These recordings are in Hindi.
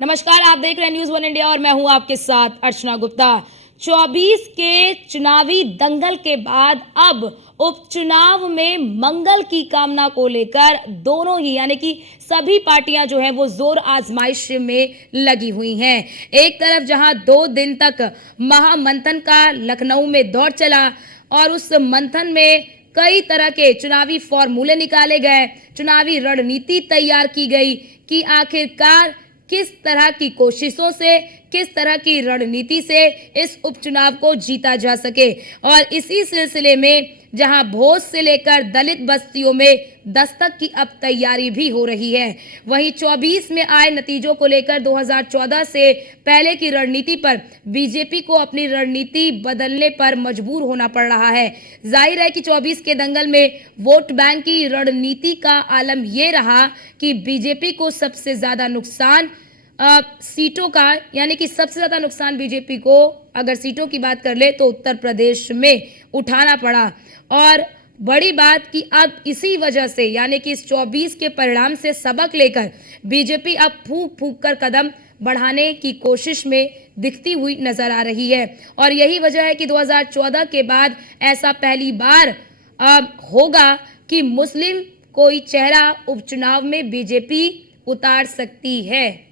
नमस्कार, आप देख रहे हैं न्यूज़ वन इंडिया और मैं हूं आपके साथ अर्चना गुप्ता। 24 के चुनावी दंगल के बाद अब उपचुनाव में मंगल की कामना को लेकर दोनों ही यानी कि सभी पार्टियां जो हैं वो जोर आजमाइश में लगी हुई हैं। एक तरफ जहां 2 दिन तक महामंथन का लखनऊ में दौर चला और उस मंथन में कई तरह के चुनावी फॉर्मूले निकाले गए, चुनावी रणनीति तैयार की गई कि आखिरकार किस तरह की कोशिशों से, किस तरह की रणनीति से इस उपचुनाव को जीता जा सके। और इसी सिलसिले में जहां भोज से लेकर दलित बस्तियों में दस्तक की अब तैयारी भी हो रही है, वहीं 24 में आए नतीजों को लेकर 2014 से पहले की रणनीति पर बीजेपी को अपनी रणनीति बदलने पर मजबूर होना पड़ रहा है। जाहिर है कि 24 के दंगल में वोट बैंक की रणनीति का आलम ये रहा कि बीजेपी को सबसे ज्यादा नुकसान सीटों का यानी कि सबसे ज्यादा नुकसान बीजेपी को अगर सीटों की बात कर ले तो उत्तर प्रदेश में उठाना पड़ा। और बड़ी बात कि अब इसी वजह से यानी कि इस 24 के परिणाम से सबक लेकर बीजेपी अब फूंक फूंक कर कदम बढ़ाने की कोशिश में दिखती हुई नजर आ रही है। और यही वजह है कि 2014 के बाद ऐसा पहली बार होगा कि मुस्लिम कोई चेहरा उपचुनाव में बीजेपी उतार सकती है।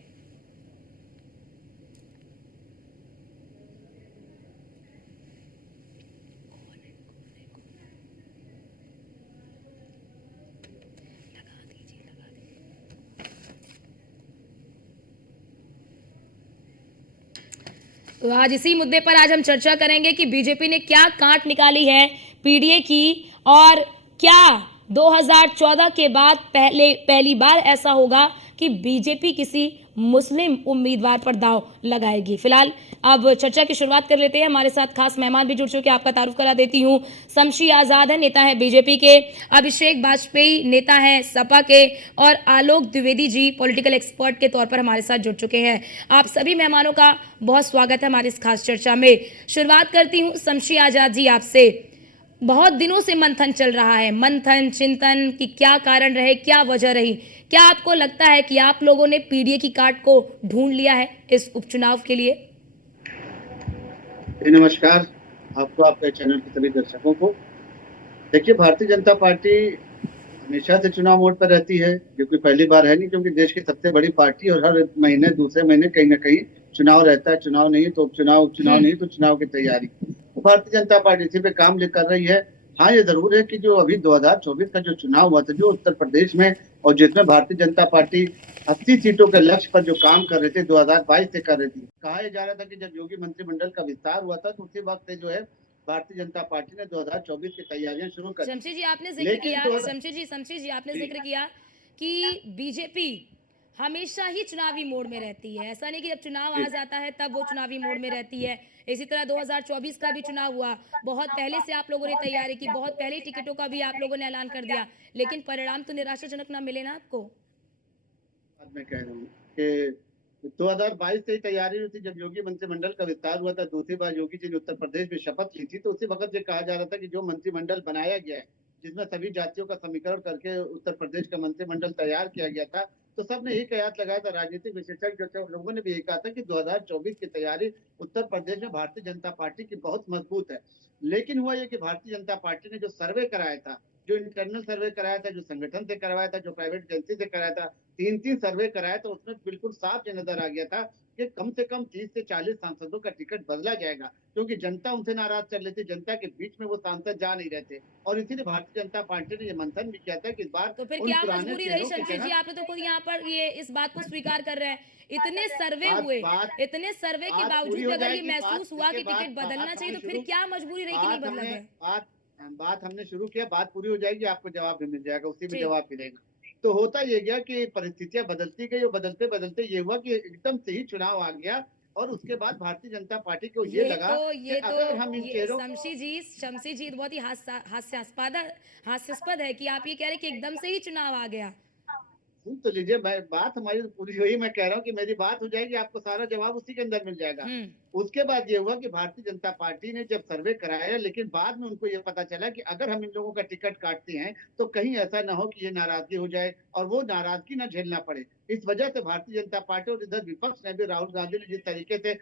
तो आज इसी मुद्दे पर आज हम चर्चा करेंगे कि बीजेपी ने क्या काट निकाली है पीडीए की और क्या 2014 के बाद पहली बार ऐसा होगा कि बीजेपी किसी मुस्लिम उम्मीदवार पर दांव लगाएगी। फिलहाल अब चर्चा की शुरुआत कर लेते हैं। हमारे साथ खास मेहमान भी जुड़ चुके हैं, आपका तारुफ करा देती हूँ। शमशी आजाद है, नेता है बीजेपी के, अभिषेक वाजपेयी नेता है सपा के और आलोक द्विवेदी जी पॉलिटिकल एक्सपर्ट के तौर पर हमारे साथ जुड़ चुके हैं। आप सभी मेहमानों का बहुत स्वागत है हमारी इस खास चर्चा में। शुरुआत करती हूँ शमशी आजाद जी आपसे। बहुत दिनों से मंथन चल रहा है, मंथन चिंतन कि क्या कारण रहे, क्या वजह रही, क्या आपको लगता है कि आप लोगों ने पीडीए की काट को ढूंढ लिया है इस उपचुनाव के लिए? नमस्कार आपको, आपके चैनल के सभी दर्शकों को। देखिए, भारतीय जनता पार्टी हमेशा से चुनाव मोड पर रहती है, जो कि पहली बार है नहीं, क्योंकि देश की सबसे बड़ी पार्टी और हर महीने दूसरे महीने कहीं ना कहीं चुनाव रहता है। चुनाव नहीं तो उपचुनाव, उपचुनाव नहीं तो चुनाव की तैयारी। तो भारतीय जनता पार्टी इसी पे काम कर रही है। हाँ, ये जरूर है कि जो अभी 2024 का जो चुनाव हुआ था जो उत्तर प्रदेश में, और जिसमें भारतीय जनता पार्टी 80 सीटों के लक्ष्य पर जो काम कर रहे थे 2022 से कर रही थी। कहा यह जा रहा था कि जब योगी मंत्रिमंडल का विस्तार हुआ था तो उसी वक्त से जो है भारतीय जनता पार्टी ने 2024 की तैयारियां शुरू कर दी। शमशी जी आपने जिक्र किया, शमशी जी आपने जिक्र किया कि बीजेपी हमेशा ही चुनावी मोड में रहती है। ऐसा नहीं कि जब चुनाव आ जाता है तब वो चुनावी मोड में रहती है। इसी तरह 2024 का भी चुनाव हुआ, बहुत पहले से आप लोगों ने तैयारी की, बहुत पहले टिकटों का भी आप लोगों ने ऐलान कर दिया, लेकिन परिणाम तो निराशाजनक ना मिले ना आपको? मैं कह रहा हूँ कि 2022 से ही तैयारी हुई थी। जब योगी मंत्रिमंडल का विस्तार हुआ था, दूसरी बार योगी जी ने उत्तर प्रदेश में शपथ ली थी, तो उसी वक्त ये कहा जा रहा था कि जो मंत्रिमंडल बनाया गया है, जिसमें सभी जातियों का समीकरण करके उत्तर प्रदेश का मंत्रिमंडल तैयार किया गया था, तो सबने यही कयास लगाया था, राजनीतिक विशेषज्ञ जो थे लोगों ने भी यही कहा था कि 2024 की तैयारी उत्तर प्रदेश में भारतीय जनता पार्टी की बहुत मजबूत है। लेकिन हुआ ये कि भारतीय जनता पार्टी ने जो सर्वे कराया था, जो इंटरनल सर्वे कराया था, जो संगठन से करवाया था, जो प्राइवेट एजेंसी से कराया था, 3 सर्वे कराया, तो उसमें बिल्कुल साफ ये नजर आ गया था कि कम से कम 30 से 40 सांसदों का टिकट बदला जाएगा, क्योंकि जनता उनसे नाराज चल रही थी, जनता के बीच में वो सांसद जा नहीं रहे थे। और इसीलिए भारतीय जनता पार्टी ने ये मंथन भी किया था कि इस बार तो फिर उन क्या पुराने मजबूरी रही चेहरों की शमशी जी? जगह आपने तो खुद यहाँ पर ये इस बात को स्वीकार कर रहे हैं, इतने सर्वे बात हुए, बात इतने सर्वे के बात पूरी बावजूद भी हो अगर ये जाएगी। बात महसूस हुआ देखिए, कि टिकट बदलना चाहिए, तो फिर क्या मजबूरी रही कि नहीं बदला गया? बात हमने शुरू किया, बात पूरी हो जाएगी, आपको जवाब भी मिल जाएगा, उसी में ठीक। जवाब मिलेगा। तो होता ये गया कि परिस्थितियां बदलती गई और बदलते बदलते ये हुआ कि एकदम से ही चुनाव आ गया, और उसके बाद भारतीय जनता पार्टी को ये लगा कि अगर हम इन ये चेहरों शमशी जी बहुत ही हास्यास्पद है कि आप ये कह रहे हैं कि एकदम से ही चुनाव आ गया। सुन तो लीजिए, मैं बात हमारी तो पूरी हुई, मैं कह रहा हूँ कि मेरी बात हो जाएगी, आपको सारा जवाब उसी के अंदर मिल जाएगा। हम्म। उसके बाद ये हुआ कि भारतीय जनता पार्टी ने जब सर्वे कराया, लेकिन बाद में उनको ये पता चला कि अगर हम इन लोगों का टिकट काटते हैं तो कहीं ऐसा ना हो कि ये नाराजगी हो जाए और वो नाराजगी ना झेलना पड़े। इस वजह से भारतीय जनता पार्टी और इधर विपक्ष ने भी, राहुल गांधी ने जिस तरीके से,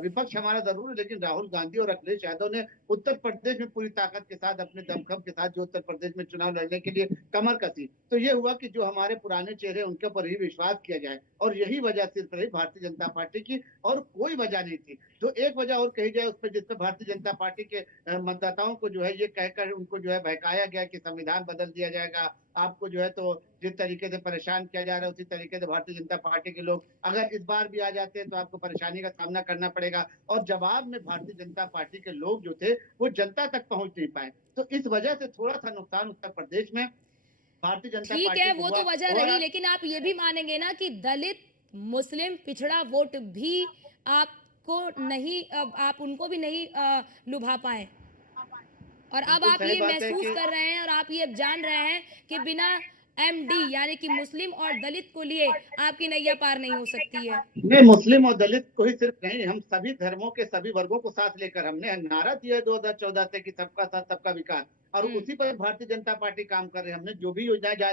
विपक्ष हमारा जरूर है लेकिन राहुल गांधी और अखिलेश यादव ने उत्तर प्रदेश में पूरी ताकत के साथ, अपने दमखम के साथ जो उत्तर प्रदेश में चुनाव लड़ने के लिए कमर कसी। तो ये हुआ कि जो हमारे पुराने चेहरे उनके ऊपर ही विश्वास किया जाए, और यही वजह सिर्फ रही भारतीय जनता पार्टी की, और कोई वजह नहीं थी। जो एक वजह और कही जाए उस पर, जिसपे भारतीय जनता पार्टी के मतदाताओं को जो है ये कहकर उनको जो है बहकाया गया कि संविधान बदल दिया जाएगा, आपको जो है तो जिस तरीके से परेशान किया जा रहा है उसी तरीके से भारतीय जनता पार्टी के लोग अगर इस बार भी आ जाते हैं तो आपको परेशानी का सामना करना पड़ेगा। और जवाब में भारतीय जनता पार्टी के लोग जो थे वो जनता तक पहुंच नहीं पाए। तो इस वजह से थोड़ा सा नुकसान उत्तर प्रदेश में भारतीय जनता ठीक पार्टी है, को वो हुआ। तो वजह और रही, लेकिन आप ये भी मानेंगे ना कि दलित, मुस्लिम, पिछड़ा वोट भी आपको नहीं, आप उनको भी नहीं लुभा पाए। और अब बिल्कुल आप सही ये बात है महसूस कि कर रहे हैं और आप ये जान रहे हैं कि बिना एमडी यानी कि मुस्लिम और दलित को लिए आपकी नैया पार नहीं हो सकती है। नहीं, मुस्लिम और दलित को ही सिर्फ नहीं, हम सभी धर्मों के सभी वर्गों को साथ लेकर हमने नारा दिया है 2014 से कि सबका साथ सबका विकास, और हुँ, उसी पर भारतीय जनता पार्टी काम कर रही है। हमने जो भी योजनाएं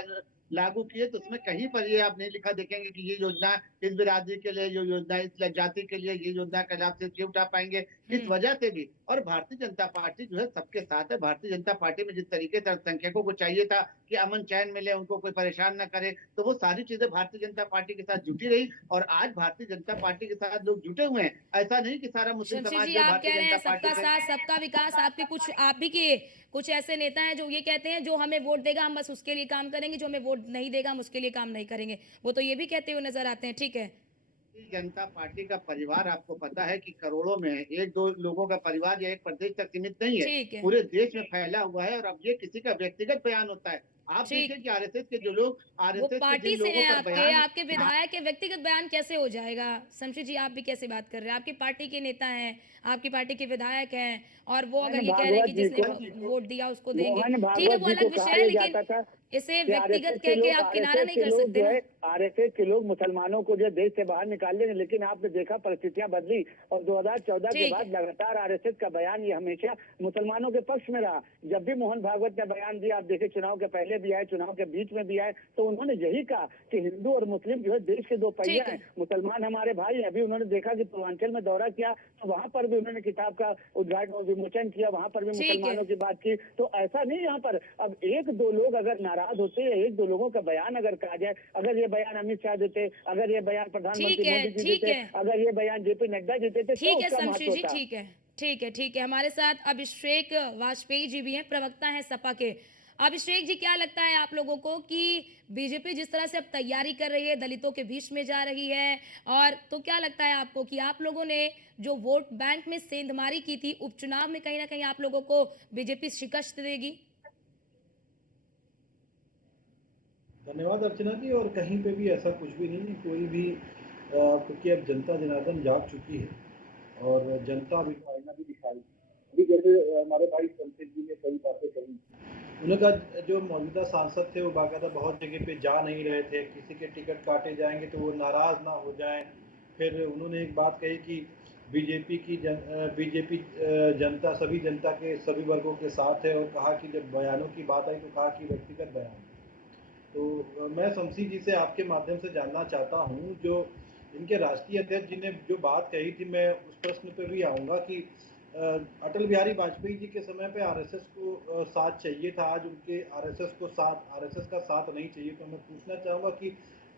लागू की है तो उसमें कहीं पर ये आप नहीं लिखा देखेंगे कि ये योजना इस बिरादरी के लिए, ये योजना इस जाति के लिए, ये योजना का लाभ सिर्फ ये उठा पाएंगे। इस हुँ, वजह से भी, और भारतीय जनता पार्टी जो है सबके साथ है। भारतीय जनता पार्टी में जिस तरीके से अल्पसंख्यकों को चाहिए था कि अमन चैन मिले, उनको कोई परेशान ना करे, तो वो सारी चीजें भारतीय जनता पार्टी के साथ जुटी रही, और आज भारतीय जनता पार्टी के साथ लोग जुटे हुए हैं। ऐसा नहीं कि सारा मुस्लिम शमशेर समाज जी, जो आप भारतीय कह रहे जनता हैं पार्टी सबका से, साथ, सबका विकास, आपके कुछ आप भी के कुछ ऐसे नेता हैं जो ये कहते हैं जो हमें वोट देगा हम बस उसके लिए काम करेंगे, जो हमें वोट नहीं देगा हम उसके लिए काम नहीं करेंगे। वो तो ये भी कहते हुए नज़र आते हैं, ठीक है। भारतीय जनता पार्टी का परिवार आपको पता है कि करोड़ों में है, एक दो लोगों का परिवार या एक प्रदेश तक सीमित नहीं है, ठीक है, पूरे देश में फैला हुआ है। और अब ये किसी का व्यक्तिगत बयान होता है। आप देखिए ठीक। कि आरएसएस के जो लोग, वो आरएसएस के पार्टी जिन से लोगों हैं का आपके, बयान, आपके विधायक के व्यक्तिगत बयान कैसे हो जाएगा? शमशेर जी, आप भी कैसे बात कर रहे हैं? आपकी पार्टी के नेता हैं, आपकी पार्टी के विधायक हैं और वो अगर मोहन ये कह रहे हैं भागवत कि जी जिसने को वोट दिया उसको देंगे। मोहन ठीक है, भागवत वो जी को अलग विषय कहा है, यह लेकिन जाता था इसे कि व्यक्तिगत कह के आप किनारा नहीं कर सकते ना। आरएसएस के लोग मुसलमानों को जो देश से बाहर निकाल लेंगे, लेकिन आपने देखा परिस्थितियां बदली और 2014 के ठीक है, बाद लगातार आरएसएस का बयान ये हमेशा मुसलमानों के पक्ष में रहा। जब भी मोहन भागवत ने बयान दिया, आप देखे चुनाव के पहले भी आए, चुनाव के बीच में भी आए, तो उन्होंने यही कहा कि हिंदू और मुस्लिम जो है देश के दो पहिया ठीक है, हैं, मुसलमान हमारे भाई हैं। अभी उन्होंने देखा कि पूर्वांचल में दौरा किया तो वहां पर भी उन्होंने किताब का उद्घाटन और विमोचन किया, वहां पर भी ठीक है, मुसलमानों की बात की। तो ऐसा नहीं, यहाँ पर अब एक दो लोग अगर नाराज होते या एक दो लोगों का बयान अगर कहा जाए, अगर ये बयान अमित शाह देते, अगर ये बयान ठीक प्रधानमंत्री है, मोदी जी ठीक देते, है। अगर ये बयान जेपी नड्डा जी देते तो ठीक है उसका शमशेर महत्व जी, होता। ठीक है, ठीक है, ठीक है। हमारे साथ अभिषेक वाजपेयी जी भी हैं, प्रवक्ता हैं सपा के। अभिषेक जी, क्या लगता है आप लोगों को कि बीजेपी जिस तरह से अब तैयारी कर रही है, दलितों के बीच में जा रही है, और तो क्या लगता है आपको कि आप लोगों ने जो वोट बैंक में सेंधमारी की थी उपचुनाव में, कहीं ना कहीं आप लोगों को बीजेपी शिकस्त देगी? धन्यवाद अर्चना जी। और कहीं पे भी ऐसा कुछ भी नहीं है, कोई भी क्योंकि अब जनता जनार्दन जाग चुकी है और जनता अभी को आईना भी दिखाई। अभी जैसे हमारे भाई शमशेर जी ने कई बातें कही, उनका जो मौजूदा सांसद थे वो बाकायदा बहुत जगह पे जा नहीं रहे थे, किसी के टिकट काटे जाएंगे तो वो नाराज ना हो जाएं। फिर उन्होंने एक बात कही कि बीजेपी जनता, सभी जनता के सभी वर्गों के साथ है, और कहा कि जब बयानों की बात आई तो कहा कि व्यक्तिगत बयान। तो मैं शमशी जी से आपके माध्यम से जानना चाहता हूँ, जो इनके राष्ट्रीय अध्यक्ष जी ने जो बात कही थी, मैं उस प्रश्न पर भी आऊँगा कि अटल बिहारी वाजपेयी जी के समय पे आरएसएस को साथ चाहिए था, आज उनके आरएसएस का साथ नहीं चाहिए। तो मैं पूछना चाहूँगा कि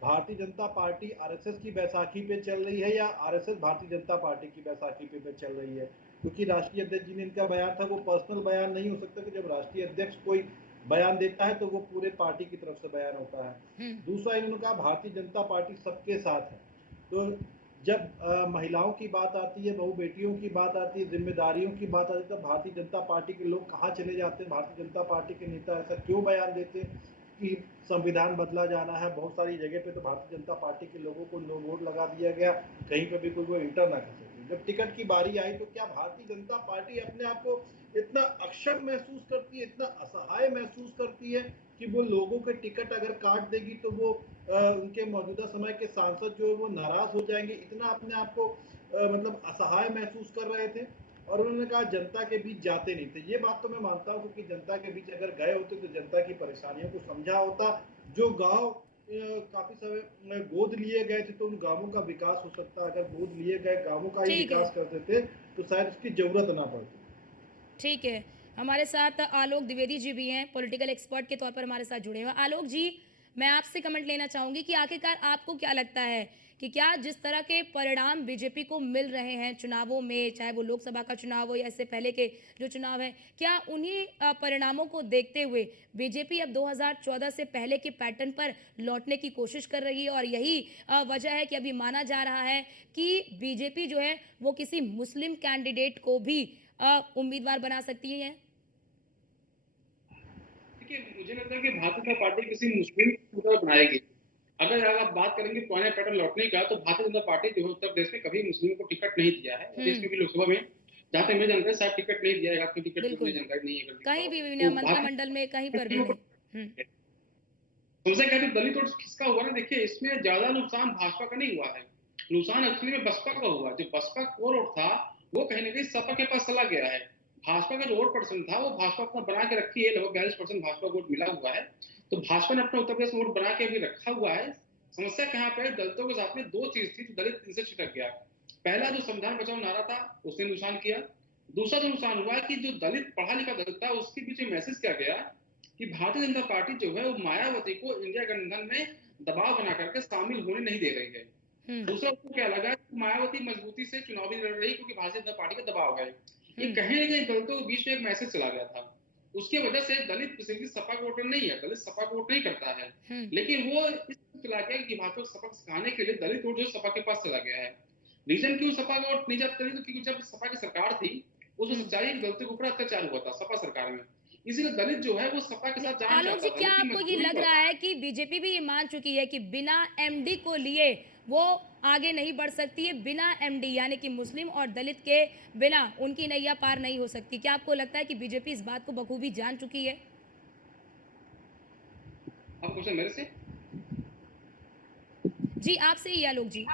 भारतीय जनता पार्टी आरएसएस की बैसाखी पे चल रही है या आरएसएस भारतीय जनता पार्टी की बैसाखी पे चल रही है? क्योंकि राष्ट्रीय अध्यक्ष जी ने इनका बयान था वो पर्सनल बयान नहीं हो सकता, कि जब राष्ट्रीय अध्यक्ष कोई बयान देता है तो वो पूरे पार्टी की तरफ से बयान होता है। हम्म, दूसरा, इन्होंने कहा भारतीय जनता पार्टी सबके साथ है। तो जब महिलाओं की बात आती है, बहू बेटियों की बात आती है, जिम्मेदारियों की बात आती है, तो भारतीय जनता पार्टी के लोग कहाँ चले जाते हैं? भारतीय जनता पार्टी के नेता ऐसा क्यों बयान देते हैं कि संविधान बदला जाना है? बहुत सारी जगह पे तो भारतीय जनता पार्टी के लोगों को नो वोट लगा दिया गया, कहीं पे भी कोई वो इंटर ना कर सके। जब टिकट की बारी आई तो क्या भारतीय जनता पार्टी अपने आप को इतना अक्षम महसूस करती है, इतना असहाय महसूस करती है कि वो लोगों के टिकट अगर काट देगी तो वो उनके मौजूदा समय के सांसद जो है वो नाराज हो जाएंगे? इतना अपने आप को मतलब असहाय महसूस कर रहे थे। और उन्होंने कहा जनता के बीच जाते नहीं थे। ये बात तो मैं मानता हूँ, क्योंकि जनता के बीच अगर गए होते तो जनता की परेशानियों को समझा होता। जो गांव काफी सारे गोद लिए गए थे, तो उन गांवों का विकास हो सकता है। अगर गोद लिए गए गांवों का ही ठीक है। विकास करते थे तो शायद इसकी जरूरत ना पड़ती। ठीक है, हमारे साथ आलोक द्विवेदी जी भी हैं, पॉलिटिकल एक्सपर्ट के तौर पर हमारे साथ जुड़े हुए हैं। आलोक जी, मैं आपसे कमेंट लेना चाहूंगी कि आखिरकार आपको क्या लगता है कि क्या जिस तरह के परिणाम बीजेपी को मिल रहे हैं चुनावों में, चाहे वो लोकसभा का चुनाव हो या इससे पहले के जो चुनाव है, क्या उन्हीं परिणामों को देखते हुए बीजेपी अब 2014 से पहले के पैटर्न पर लौटने की कोशिश कर रही है और यही वजह है कि अभी माना जा रहा है कि बीजेपी जो है वो किसी मुस्लिम कैंडिडेट को भी उम्मीदवार बना सकती है? देखिए, मुझे लगता है कि भारतीय जनता पार्टी किसी मुस्लिम को तरफ बनाएगी। अगर आप बात करेंगे पुराने पैटर्न लौटने का, तो भारतीय जनता पार्टी जो है उत्तर प्रदेश में कभी मुस्लिमों को टिकट नहीं दिया है। देश में भी लोकसभा में जहाँ तक मुझे जानकारी है, शायद टिकट नहीं दिया है। आपकी टिकट की बिल्कुल। मुझे जानकारी नहीं है अगर कहीं भी तो मंत्रिमंडल में कहीं पर भी नहीं। हम्म, हमसे कहते दलित वोट किसका हुआ ना, देखिए इसमें ज्यादा नुकसान भाजपा का नहीं हुआ है। नुकसान एक्चुअली में बसपा का हुआ। जो बसपा कोर वोट था वो कहीं ना कहीं सपा के पास चला गया है। भाजपा का जो वोट परसेंट था वो भाजपा अपना बना के रखी है, लगभग 42% भाजपा को वोट मिला हुआ है। तो भाजपा ने अपना उत्तर प्रदेश में वोट बना के भी रखा हुआ है। समस्या कहाँ पे है, दलितों के साथ में दो चीज थी जो दलित इनसे छिटक गया। पहला जो संविधान बचाओ नारा था उसने नुकसान किया। दूसरा जो नुकसान हुआ कि जो दलित पढ़ा लिखा दलित था उसके बीच में मैसेज किया गया कि भारतीय जनता पार्टी जो है वो मायावती को इंडिया गठबंधन में दबाव बना करके शामिल होने नहीं दे रही है। दूसरा उसको क्या लगा कि मायावती मजबूती से चुनाव भी लड़ रही क्योंकि भारतीय जनता पार्टी का दबाव है। ये कहीं ना कहीं दलितों के बीच में एक मैसेज चला गया था। उसकी वजह से दलित सिर्फ सपा को वोटर नहीं है, दलित सपा को वोट नहीं करता है, लेकिन वो इस चला गया कि भाजपा को सबक सिखाने के लिए दलित वोट जो सपा के पास चला गया है। रीजन क्यों सपा का वोट नहीं जाता, तो क्योंकि जब सपा की सरकार थी उसमें सच्चाई दलितों के ऊपर अत्याचार हुआ था सपा सरकार में, इसीलिए दलित जो है वो सपा के साथ जाना आलोक जी, चाहता था। क्या लेकिन आपको ये मजबूरी लग पर- रहा है कि बीजेपी भी ये मान चुकी है कि बिना एमडी को लिए वो आगे नहीं बढ़ सकती है? बिना एमडी यानी कि मुस्लिम और दलित के बिना उनकी नैया पार नहीं हो सकती। क्या आपको लगता है कि बीजेपी इस बात को बखूबी जान चुकी है? आप क्वेश्चन मेरे से? जी, आपसे ही आलोक जी।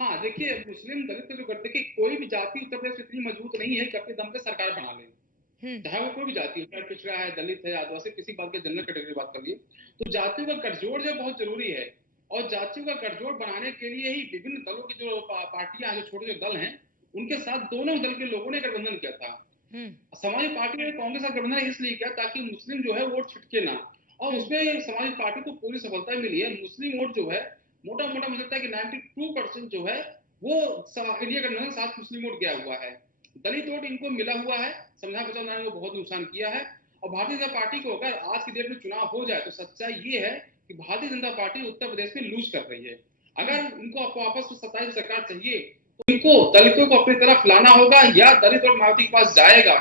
हाँ, देखिए मुस्लिम दलित का जो करते कि कोई भी जाति उत्तर प्रदेश में इतनी मजबूत नहीं है कि अपने दम पे सरकार बना ले। चाहे वो कोई भी जाति हो, चाहे पिछड़ा है, दलित है, आदिवासी, किसी बात के जनरल कैटेगरी बात कर लिए, तो जातियों का गठजोड़ जो बहुत जरूरी है। और जातियों का गठजोड़ बनाने के लिए ही विभिन्न दलों की जो पार्टियां जो छोटे जो दल हैं उनके साथ दोनों दल के लोगों ने गठबंधन किया था। समाजवादी पार्टी ने कांग्रेस का गठबंधन इसलिए किया ताकि मुस्लिम जो है वोट छिटके ना, और उसमें समाजवादी पार्टी को पूरी सफलता मिली है। मुस्लिम वोट जो है मोटा मोटा मुझे लगता है कि 92% जो है वो इंडिया गठबंधन के साथ मुस्लिम वोट गया हुआ है। दलित वोट इनको मिला हुआ है। संविधान बचाओ नारे को बहुत नुकसान किया है। और भारतीय जनता पार्टी को अगर आज की डेट में चुनाव हो जाए तो सच्चाई ये है कि भारतीय जनता पार्टी उत्तर प्रदेश में लूज कर रही है। अगर इनको वापस में सत्ताई सरकार चाहिए तो इनको दलितों को अपनी तरफ लाना होगा, या दलित और मायावती के पास जाएगा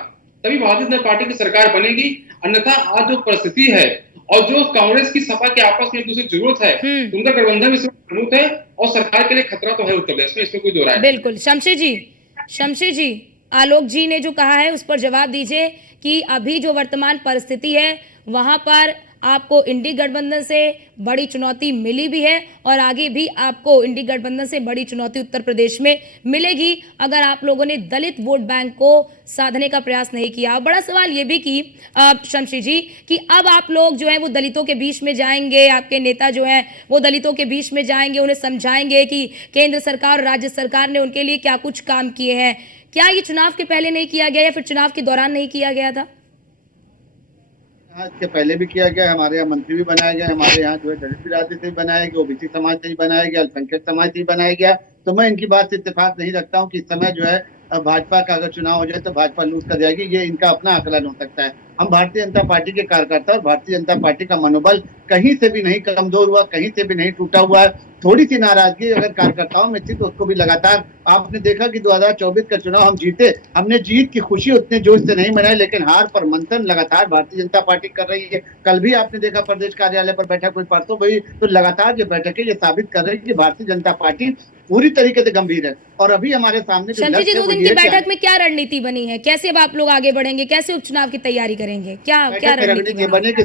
तभी भारतीय जनता पार्टी की सरकार बनेगी। अन्यथा आज जो परिस्थिति है और जो कांग्रेस की सपा के आपस में एक दूसरे की जरूरत है, उनका गठबंधन इसमें मजबूत है और सरकार के लिए खतरा तो है उत्तर प्रदेश में, इसमें कोई दो राय नहीं। बिल्कुल। शमशेर जी, आलोक जी ने जो कहा है उस पर जवाब दीजिए कि अभी जो वर्तमान परिस्थिति है वहां पर आपको इंडी गठबंधन से बड़ी चुनौती मिली भी है और आगे भी आपको इंडी गठबंधन से बड़ी चुनौती उत्तर प्रदेश में मिलेगी अगर आप लोगों ने दलित वोट बैंक को साधने का प्रयास नहीं किया। बड़ा सवाल ये भी कि शमशेर जी कि अब आप लोग जो है वो दलितों के बीच में जाएंगे, आपके नेता जो है वो दलितों के बीच में जाएंगे, उन्हें समझाएंगे कि केंद्र सरकार और राज्य सरकार ने उनके लिए क्या कुछ काम किए हैं। क्या ये चुनाव के पहले नहीं किया गया या फिर चुनाव के दौरान नहीं किया गया था? इसके पहले भी किया गया। हमारे यहाँ मंत्री भी बनाया गया, हमारे यहाँ जो है दलित बिरादरी से भी बनाया गया, ओबीसी समाज से भी बनाया गया, अल्पसंख्यक समाज से भी बनाया गया। तो मैं इनकी बात से इत्तेफाक नहीं रखता हूँ कि इस समय जो है भाजपा का अगर चुनाव हो जाए तो भाजपा लूज कर जाएगी। ये इनका अपना आकलन हो सकता है। हम भारतीय जनता पार्टी के कार्यकर्ता और भारतीय जनता पार्टी का मनोबल कहीं से भी नहीं कमजोर हुआ, कहीं से भी नहीं टूटा हुआ है। थोड़ी सी नाराजगी अगर कार्यकर्ताओं में थी तो उसको भी लगातार आपने देखा कि 2024 का चुनाव हम जीते, हमने जीत की खुशी उतने जोश से नहीं मनाई, लेकिन हार पर मंथन लगातार भारतीय जनता पार्टी कर रही है। कल भी आपने देखा प्रदेश कार्यालय पर बैठक हुई, परसों भी, तो लगातार ये बैठकें ये साबित कर रही है कि भारतीय जनता पार्टी पूरी तरीके से गंभीर है। और अभी हमारे सामने शमशेर जी, 2 दिन की बैठक में क्या रणनीति बनी है? कैसे अब आप लोग आगे बढ़ेंगे? कैसे उपचुनाव की तैयारी करेंगे? क्या रणनीति बनेगी?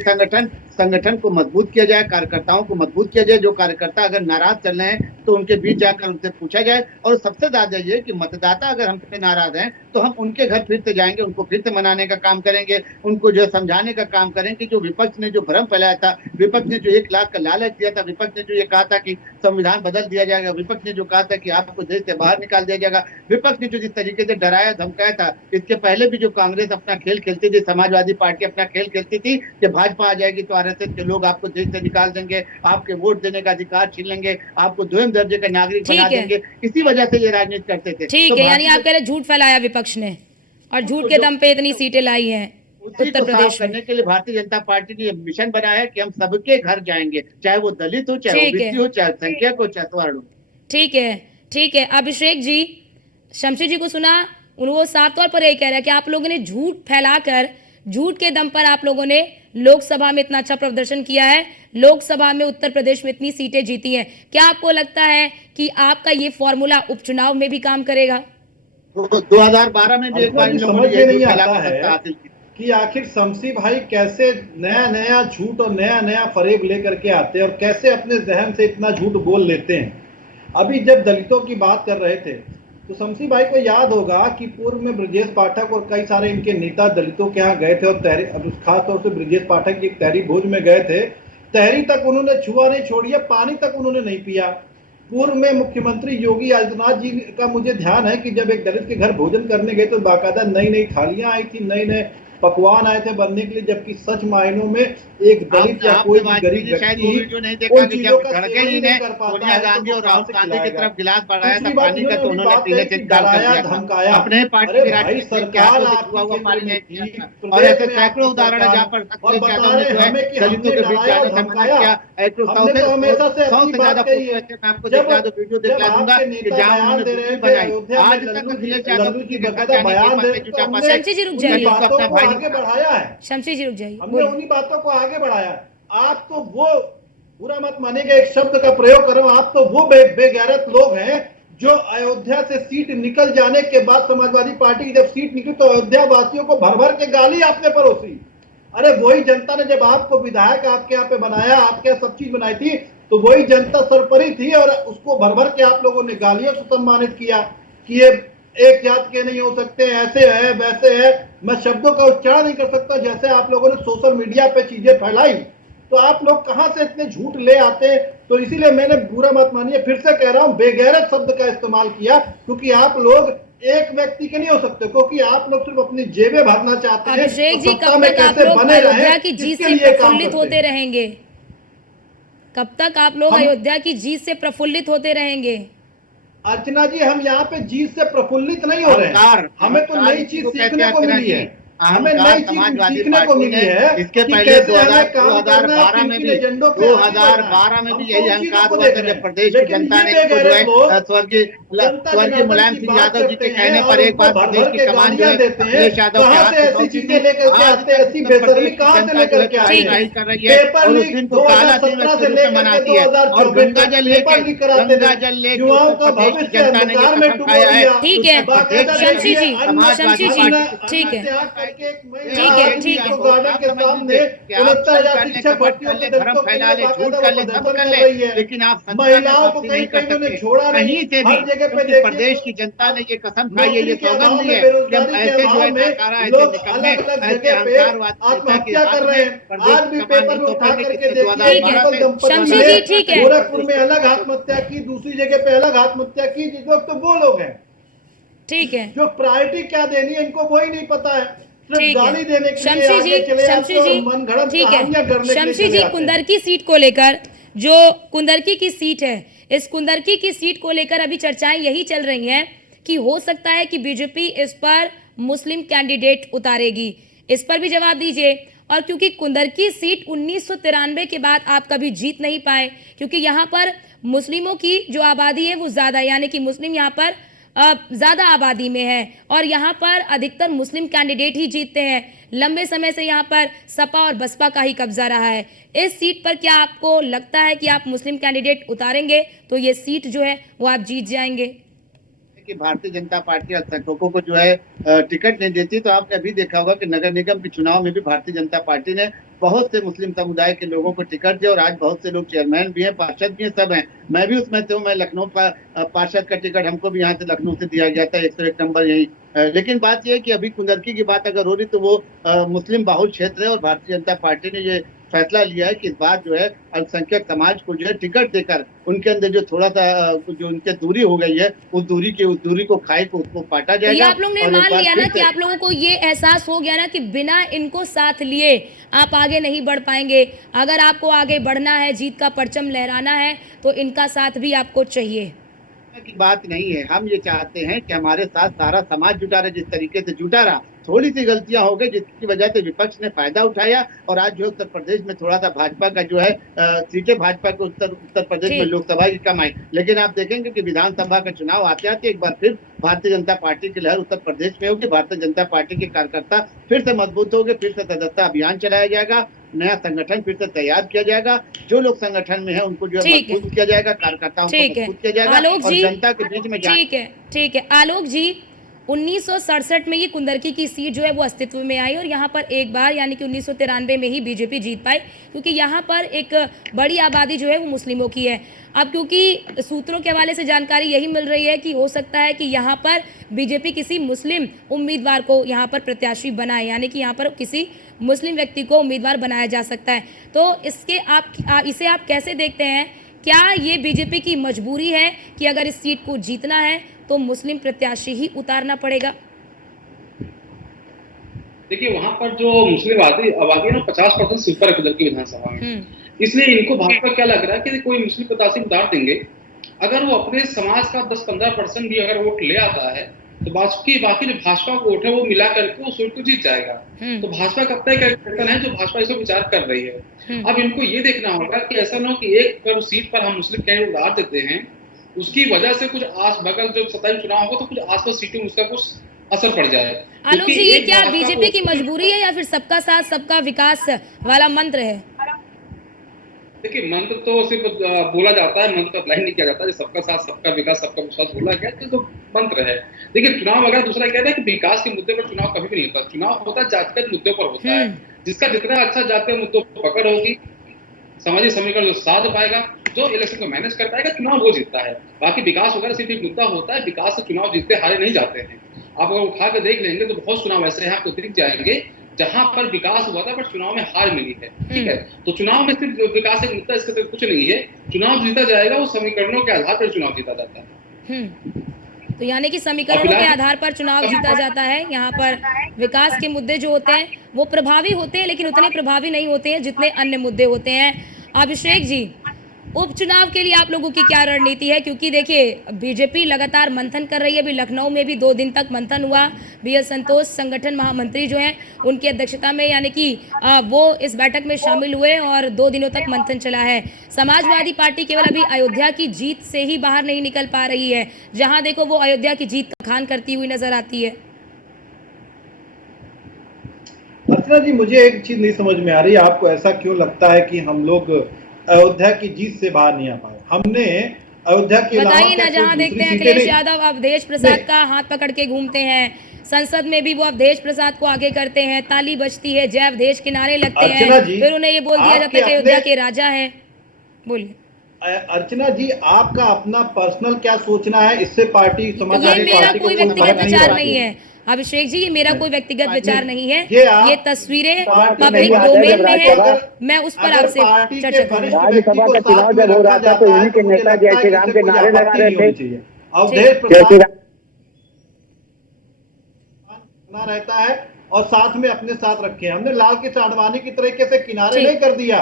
संगठन को मजबूत किया जाए, कार्यकर्ताओं को मजबूत किया जाए। जो कार्यकर्ता अगर नाराज चल रहे हैं तो उनके बीच जाकर उनसे पूछा जाए। और सबसे ज्यादा ये कि मतदाता अगर हमसे नाराज हैं तो हम उनके घर फिर से जाएंगे, उनको फिर से मनाने का काम करेंगे, उनको जो है समझाने का काम करेंगे। जो विपक्ष ने जो भ्रम फैलाया था, विपक्ष ने जो 1 लाख का लालच दिया था, विपक्ष ने जो ये कहा था कि संविधान बदल दिया जाएगा, विपक्ष ने जो कहा था कि आपको देश से बाहर निकाल दिया जाएगा, विपक्ष ने जो जिस तरीके से डराया धमकाया था, इसके पहले भी जो कांग्रेस अपना खेल खेलती थी, समाजवादी पार्टी अपना खेल खेलती थी कि भाजपा आ जाएगी तो आरएसएस के लोग आपको देश से निकाल देंगे, आपके वोट देने का अधिकार छीन लेंगे, आपको दोयम दर्जे का नागरिक बना देंगे। इसी वजह से ये राजनीति करते थे। ठीक तो है, यानी आप कह रहे झूठ फैलाया विपक्ष ने और झूठ के दम पे इतनी सीटें लाई हैं उसी उत्तर को साफ प्रदेश में। करने के लिए भारतीय जनता पार्टी ने मिशन बनाया है कि हम सबके घर जाएंगे, चाहे वो दलित हो, चाहे ठीक है। ओबीसी हो, चाहे संख्यक हो, चाहे स्वर्ण हो। ठीक है, ठीक है। अभिषेक जी, शमशी जी को सुना, वो साफ तौर पर यही कह रहा है कि आप लोगों ने झूठ फैलाकर, झूठ के दम पर आप लोगों ने लोकसभा में इतना अच्छा प्रदर्शन किया है, लोकसभा में उत्तर प्रदेश में इतनी सीटें जीती हैं। क्या आपको लगता है कि आपका ये फॉर्मूला उपचुनाव में भी काम करेगा? तो 2012 में भी एक बार इन लोगों ने समझ में नहीं यही आता फैला है सत्ता हासिल की। कि आखिर शमशी भाई कैसे नया नया झूठ और नया नया फरेब लेकर के आते हैं और कैसे अपने जहन से इतना झूठ बोल लेते हैं। अभी जब दलितों की बात कर रहे थे तो शमशी भाई को याद होगा कि पूर्व में ब्रजेश पाठक और कई सारे इनके नेता दलितों के यहाँ गए थे और खास तौर से ब्रजेश पाठक जी तहरी भोज में गए थे। तहरी तक उन्होंने छुआ नहीं, छोड़िए पानी तक उन्होंने नहीं पिया। पूर्व में मुख्यमंत्री योगी आदित्यनाथ जी का मुझे ध्यान है कि जब एक दलित के घर भोजन करने गए तो बाकायदा नई नई थालियां आई थी, नए नए पकवान आए थे बनने के लिए, जबकि सच मायनों में एक दलित या कोई भी गरीब व्यक्ति उन चीजों का सेवन ही नहीं कर पाता है। गांधी और राहुल गांधी की तरफ गिलास बढ़ाया था दूसरी बात पानी का, तो उन्होंने बात पीने है से कि इनकार कर डराया दिया था। धमकाया। अपने पार्टी अरे की भाई राजनीति में सरकार क्या आपकी हुआ पानी केंद्र नहीं में दिया थी, था। और ऐसे प्रदेश में सैकड़ों आपकी उदाहरण है जहाँ पर सरकार और अखिलेश बता यादव ने रहे जो है हमें कि दलितों हमने के बीच डराया और जाने से मना धमकाया। किया। हमने तो हमेशा से 100 अपनी से बात ज्यादा कही फोटो है। ऐसे मैं आपको जब दिखला दूं, वीडियो दिखला दूंगा आपके कि नेता जहाँ बयान उन्होंने दे रहे दूसरी थे बनाई। अयोध्या में आज तक अखिलेश यादव लल्लू जी की घर बकायदा जाने के बयान बाद दे से तो जुटा हमने पाते शमशी जी रुक उन्हीं जाइए। बातों अपना को भाई आगे बढ़ाया है। शमशी जी रुक जाइए, हमने बोलिए। उन्हीं बातों को आगे बढ़ाया। आप तो वो बुरा मत मानेगा एक शब्द का प्रयोग करो, आप तो वो बेगैरत लोग हैं जो अयोध्या से सीट निकल जाने के बाद समाजवादी पार्टी की जब सीट निकली तो अयोध्या वासियों को भर भर के गाली आपने परोसी। अरे वही जनता ने जब आपको विधायक आपके यहाँ पे बनाया, आपके यहाँ सब चीज बनाई थी, तो वही जनता सरपरी थी और उसको भर भर के आप लोगों ने गालियों से सम्मानित किया कि ये एक जात के नहीं हो सकते, ऐसे है वैसे है। मैं शब्दों का उच्चारण नहीं कर सकता जैसे आप लोगों ने सोशल मीडिया पे चीजें फैलाई। तो आप लोग कहां से इतने झूठ ले आते हैं? तो इसीलिए मैंने बुरा मत मानिए, फिर से कह रहा हूं, बेगैरत शब्द का इस्तेमाल किया क्योंकि आप लोग एक व्यक्ति के नहीं हो सकते, क्योंकि आप लोग सिर्फ अपनी जेबें भरना चाहते हैं। अभिषेक जी, सत्ता कब में तक आप कैसे लोग बने अयोध्या रहें, की जीत इसके से लिए काम प्रफुल्लित करते होते हैं। रहेंगे? कब तक आप लोग अयोध्या की जीत से प्रफुल्लित होते रहेंगे? अर्चना जी, हम यहाँ पे जीत से प्रफुल्लित नहीं हो रहे हैं। हमें तो नई चीज सीखने को मिली है, हमें नई चीज सीखने को मिली है। इसके कि पहले कैसे हमें काम 2012 करना है, में किन भी एजेंडों पे आगे बढ़ना है। 2012 में भी हम यही उन अहंकार चीजों को हुआ था देख रहे जब हैं। प्रदेश की लेकिन जनता ये ने इसको जो बेगैरत लोग है स्वर्गीय मुलायम सिंह यादव जी के कहने पर एक बार प्रदेश की कमान जो है अखिलेश यादव के हाथ में सौंपी थी। लेकर के आते हैं, ऐसी बेशर्मी कहां से लेकर के आते हैं? कर रही है पेपर और उस लीक दिन को काला दिन 2017 के से रूप में लेकर के मनाती है। और 2024 गंगा जल पेपर लीक कराते गंगा हैं। जल लेके युवाओं उत्तर का प्रदेश की भविष्य जनता ने ये अंधकार में कसम डुबो खाया है। दिया। ठीक है, बाकायदा शमशी जी, समाजवादी शमशी जी, पार्टी ठीक है, ठीक है, ठीक है। गार्डन के सामने 69,000 शिक्षक भर्तियों के दलितों के लिए बाकायदा प्रदर्शन कर रही है। लेकिन आप महिलाओं को कहीं कहीं उन्हें छोड़ा नहीं, कहीं से भी, हर जगह पे क्योंकि देखिए प्रदेश की जनता ने ये कसम खाई है, ये नौकरी के सौगंध अभाव ली में, है कि हम बेरोजगारी के ऐसे जो अभाव है में नकारा ऐसे लोग निकलने अलग-अलग ऐसे जगह पे अहंकारवाद आत्महत्या कर रहे हैं। आज भी पेपर में उठा करके देखिए, ठीक है, युगल दंपति शमशी ने जी, ठीक है। गोरखपुर में अलग आत्महत्या की, दूसरी जगह पे अलग आत्महत्या की। जिस वक्त तो वो लोग हैं ठीक है, जो प्रायोरिटी क्या देनी है इनको वही नहीं पता है, सिर्फ ठीक गाली देने है। के लिए शमशी आगे जी, चले शमशी जाते हैं जी, और मनगढ़ंत ठीक कहानियां है। गढ़ने के लिए शमशी चले जी, जाते हैं। कुंदरकी सीट को लेकर, जो कुंदरकी की सीट है, इस कुंदरकी की सीट को लेकर अभी चर्चाएं यही चल रही हैं कि हो सकता है कि बीजेपी इस पर मुस्लिम कैंडिडेट उतारेगी। इस पर भी जवाब दीजिए। और क्योंकि कुंदरकी सीट 1993 के बाद आप कभी जीत नहीं पाए, क्योंकि यहाँ पर मुस्लिमों की जो आबादी है वो ज़्यादा, यानी कि मुस्लिम यहाँ पर ज़्यादा आबादी में है और यहाँ पर अधिकतर मुस्लिम कैंडिडेट ही जीतते हैं। लंबे समय से यहाँ पर सपा और बसपा का ही कब्जा रहा है। इस सीट पर क्या आपको लगता है कि आप मुस्लिम कैंडिडेट उतारेंगे तो ये सीट जो है वो आप जीत जाएंगे? कि भारतीय जनता पार्टी अल्पसंख्यकों को जो है टिकट नहीं देती, तो आपने अभी देखा होगा कि नगर निगम के चुनाव में भी भारतीय जनता पार्टी ने बहुत से मुस्लिम समुदाय के लोगों को टिकट दिया और आज बहुत से लोग चेयरमैन भी हैं, पार्षद भी हैं, सब हैं। मैं भी उसमें से हूँ। मैं लखनऊ का पार्षद का टिकट हमको भी यहाँ से लखनऊ से दिया गया था, 101 नंबर यही। लेकिन बात यह है कि अभी कुंदरकी की बात अगर हो रही तो वो मुस्लिम बाहुल क्षेत्र है और भारतीय जनता पार्टी ने ये फैसला लिया है कि इस बार जो है अल्पसंख्यक समाज को जो है टिकट देकर उनके अंदर जो थोड़ा सा जो उनके दूरी हो गई है उस दूरी को खाए को उसको पाटा तो ये जाएगा। आप लोग ने और एक मान बार लिया फिर ना कि से- आप लोगों को ये एहसास हो गया ना कि बिना इनको साथ लिए आप आगे नहीं बढ़ पाएंगे। अगर आपको आगे बढ़ना है, जीत का परचम लहराना है, तो इनका साथ भी आपको चाहिए। की बात नहीं है। हम ये चाहते हैं कि हमारे साथ सारा समाज जुटा रहे, जिस तरीके से जुटा रहा। थोड़ी सी गलतियां हो गई जिसकी वजह से विपक्ष ने फायदा उठाया और आज जो उत्तर प्रदेश में थोड़ा सा भाजपा का जो है सीटें भाजपा को उत्तर प्रदेश में ठीक। लोकसभा की कम आई। लेकिन आप देखेंगे कि विधानसभा का चुनाव आते आते एक बार फिर भारतीय जनता पार्टी की लहर उत्तर प्रदेश में होगी। भारतीय जनता पार्टी के कार्यकर्ता फिर से मजबूत होंगे, फिर से सदस्यता अभियान चलाया जाएगा, नया संगठन फिर से तैयार किया जाएगा। जो लोग संगठन में है उनको जो है ठीक है। मजबूत किया जाएगा, कार्यकर्ताओं को ठीक है मजबूत किया जाएगा आलोक और जी, जनता के बीच में ठीक है, ठीक है आलोक जी। 1967 में ये कुंदरकी की सीट जो है वो अस्तित्व में आई और यहाँ पर एक बार यानी कि 1993 में ही बीजेपी जीत पाई, क्योंकि यहाँ पर एक बड़ी आबादी जो है वो मुस्लिमों की है। अब क्योंकि सूत्रों के हवाले से जानकारी यही मिल रही है कि हो सकता है कि यहाँ पर बीजेपी किसी मुस्लिम उम्मीदवार को यहाँ पर प्रत्याशी बनाए, यानी कि यहाँ पर किसी मुस्लिम व्यक्ति को उम्मीदवार बनाया जा सकता है। तो इसे आप कैसे देखते हैं? क्या ये बीजेपी की मजबूरी है कि अगर इस सीट को जीतना है तो मुस्लिम प्रत्याशी ही उतारना पड़ेगा? देखिए वहां पर जो मुस्लिम आबादी है ना 50% से ऊपर है कुंदरकी विधानसभा में, इसलिए इनको भाजपा क्या लग रहा है कि कोई मुस्लिम प्रत्याशी उतार देंगे, अगर वो अपने समाज का 10-15% भी अगर वोट ले आता है तो बाकी जो भाजपा का वोट है वो मिला करके उस वोट को जीत जाएगा। तो भाजपा का अपना एक कैरेक्टर है जो भाजपा इसको विचार कर रही है। अब इनको ये देखना होगा कि ऐसा ना हो कि एक अगर सीट पर हम मुस्लिम कैंडिडेट उतार देते हैं, उसकी वजह से कुछ आस बगल जो 27 चुनाव होगा तो कुछ आसपास सीटें उसका कुछ असर पड़ जाए। आलोक जी, ये क्या बीजेपी की मजबूरी है या फिर सबका साथ सबका विकास वाला मंत्र है? देखिए मंत्र तो सिर्फ बोला जाता है, मंत्र अप्लाई नहीं किया जाता। सबका साथ सबका विकास सबका विश्वास बोला गया तो मंत्र है। देखिए चुनाव वगैरह दूसरा कहता है कि विकास के मुद्दे पर चुनाव कभी भी नहीं होता। चुनाव होता है जातिगत मुद्दों पर होता है। जिसका जितना अच्छा जातिगत मुद्दों पर पकड़ होगी, सामाजिक समीकरण जो साध पाएगा, जो इलेक्शन को मैनेज कर पाएगा, चुनाव वो जीतता है। बाकी विकास वगैरह सिर्फ एक मुद्दा होता है। विकास से चुनाव जीतते हारे नहीं जाते हैं। आप अगर उठा के देख लेंगे तो बहुत चुनाव ऐसे हैं आपको दिख जाएंगे जहां पर विकास हुआ था पर चुनाव में हार मिली है। ठीक है, तो चुनाव में सिर्फ विकास एक मुद्दा, इसके कुछ नहीं है। चुनाव जीता जाएगा उस समीकरणों के आधार पर चुनाव जीता जाता है। तो यानी कि समीकरणों के आधार पर चुनाव जीता जाता है। यहाँ पर विकास के मुद्दे जो होते हैं वो प्रभावी होते हैं, लेकिन उतने प्रभावी नहीं होते हैं जितने अन्य मुद्दे होते हैं। अभिषेक जी, उपचुनाव के लिए आप लोगों की क्या रणनीति है? क्योंकि देखिए बीजेपी लगातार मंथन कर रही है। अभी लखनऊ में भी 2 दिन तक मंथन हुआ। BL संतोष संगठन महामंत्री जो हैं उनकी अध्यक्षता में यानी कि वो इस बैठक में शामिल हुए और 2 दिनों तक मंथन चला है। समाजवादी पार्टी केवल अभी अयोध्या की जीत से ही बाहर नहीं निकल पा रही है। जहां देखो वो अयोध्या की जीत का खान करती हुई नजर आती है। अर्चना जी, मुझे एक चीज नहीं समझ में आ रही, आपको ऐसा क्यों लगता है कि हम लोग अयोध्या की जीत से बाहर नहीं आ पाए? हमने अयोध्या के बताइए ना, जहां देखते हैं अखिलेश यादव अवधेश प्रसाद का हाथ पकड़ के घूमते हैं, संसद में भी वो अवधेश प्रसाद को आगे करते हैं, ताली बजती है, जय अवधेश के नारे लगते हैं, फिर उन्हें ये बोल दिया जाता है कि अयोध्या के राजा है। बोलिए अर्चना जी, आपका अपना पर्सनल क्या सोचना है इससे पार्टी समाजवादी मेरा पार्टी कोई व्यक्तिगत विचार नहीं है अभिषेक जी, ये मेरा कोई व्यक्तिगत विचार नहीं है। ये तस्वीरें पब्लिक डोमेन में है, मैं उस पर आपसे चर्चा करूंगा। राज्यसभा का चुनाव जब हो रहा था तो इन्हीं के नेता जय श्री राम के नारे लगा रहे थे। अवधेश प्रसाद रहता है और साथ में अपने साथ रखे हैं। हमने लाल कृष्ण आडवाणी की तरीके से किनारे नहीं कर दिया।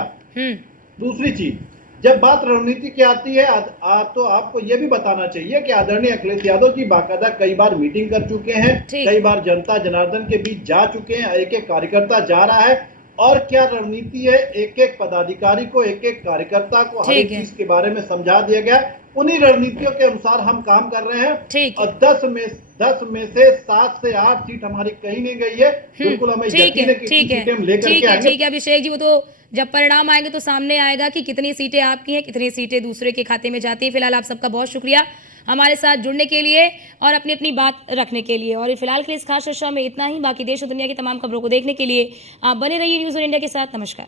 दूसरी चीज, जब बात रणनीति की आती है तो आपको यह भी बताना चाहिए कि आदरणीय अखिलेश यादव जी बाकायदा कई बार मीटिंग कर चुके हैं, कई बार जनता जनार्दन के बीच जा चुके हैं, एक एक कार्यकर्ता जा रहा है। और क्या रणनीति है, एक एक पदाधिकारी को, एक एक कार्यकर्ता को हर एक चीज के बारे में समझा दिया गया। उन्हीं रणनीतियों के अनुसार हम काम कर रहे हैं और 10 में से 7 से 8 सीट हमारी कहीं नहीं गई है। बिल्कुल हमें यकीन है कि सीटें हम लेकर के आएंगे। ठीक है अभिषेक जी, वो तो जब परिणाम आएंगे तो सामने आएगा कि कितनी सीटें आपकी हैं, कितनी सीटें दूसरे के खाते में जाती हैं। फिलहाल आप सबका बहुत शुक्रिया। हमारे साथ जुड़ने के लिए और अपनी अपनी बात रखने के लिए। और फिलहाल के लिए इस खास चर्चा में इतना ही। बाकी देश और दुनिया की तमाम खबरों को देखने के लिए आप बने रहिए न्यूज़ ऑन इंडिया के साथ। नमस्कार।